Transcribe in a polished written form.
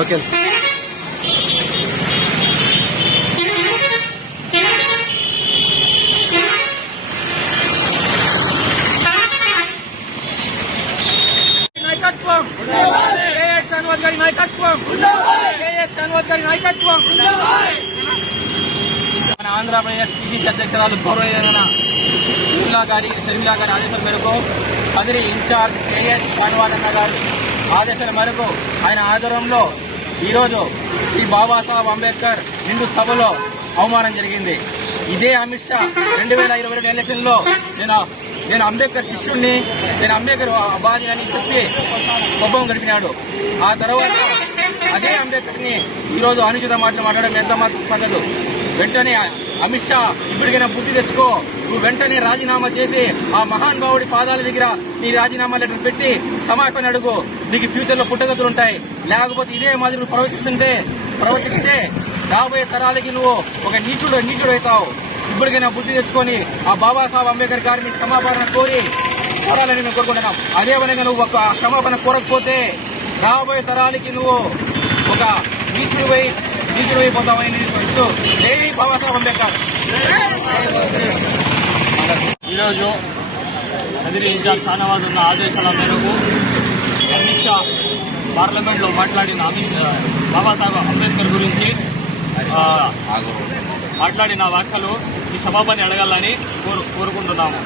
Okay. నాయకత్వం KS Shahnawaz గారి నాయకత్వం కేఎస్ షానవాజ్ గారి నాయకత్వం. మన ఆంధ్రప్రదేశ్ పిసిసి అధ్యక్షురాలు గౌరవనీయులైన షర్మిలా గారి ఆదేశాల మేరకు కదిరి ఇన్ఛార్జ్ కేఎస్ షానవాజ్ అన్న గారి ఆదేశాల మేరకు ఆయన ఆధ్వర్యంలో ఈరోజు శ్రీ బాబాసాహెబ్ అంబేద్కర్ నిండు సభలో అవమానం జరిగింది. ఇదే అమిత్ షా 2022 ఎలక్షన్ లో నేను అంబేద్కర్ శిష్యుడిని, నేను అంబేద్కర్ అబాధిని అని చెప్పి కొబ్బం గడిపినాడు. ఆ తర్వాత అదే అంబేద్కర్ ని ఈరోజు అనుచిత మాటలు మాట్లాడడం ఎంత తగ్గదు. వెంటనే అమిత్ షా ఇప్పటికైనా బుద్ధి తెచ్చుకో, నువ్వు వెంటనే రాజీనామా చేసి ఆ మహానుభావుడి పాదాల దగ్గర నీ రాజీనామా లెటర్ పెట్టి క్షమాపణ అడుగు. నీకు ఫ్యూచర్ లో పుట్టగతులుంటాయి. లేకపోతే ఇదే మాదిరి ప్రవర్తిస్తే రాబోయే తరాలకి నువ్వు ఒక నీచుడు అవుతావు. ఇప్పటికైనా బుద్ధి తెచ్చుకొని ఆ బాబాసాహెబ్ అంబేద్కర్ గారిని క్షమాపణ కోరి కోరాలని మేము కోరుకుంటున్నాం. అదే విధంగా నువ్వు ఒక క్షమాపణ కోరకపోతే రాబోయే తరాలకి నువ్వు ఒక నీచుడైపోతావని నేను తెలుసు. జై బాబాసాహెబ్ అంబేద్కర్. ఈరోజు కదిరి ఇన్ఛార్జ్ షానవాజ్ ఉన్న ఆదేశాల మేరకు అమిత్ షా పార్లమెంట్ లో మాట్లాడిన బాబాసాహెబ్ అంబేద్కర్ గురించి మాట్లాడిన వ్యాఖ్యలు ఈ క్షమాపణ అడగాలని కోరుకుంటున్నాము.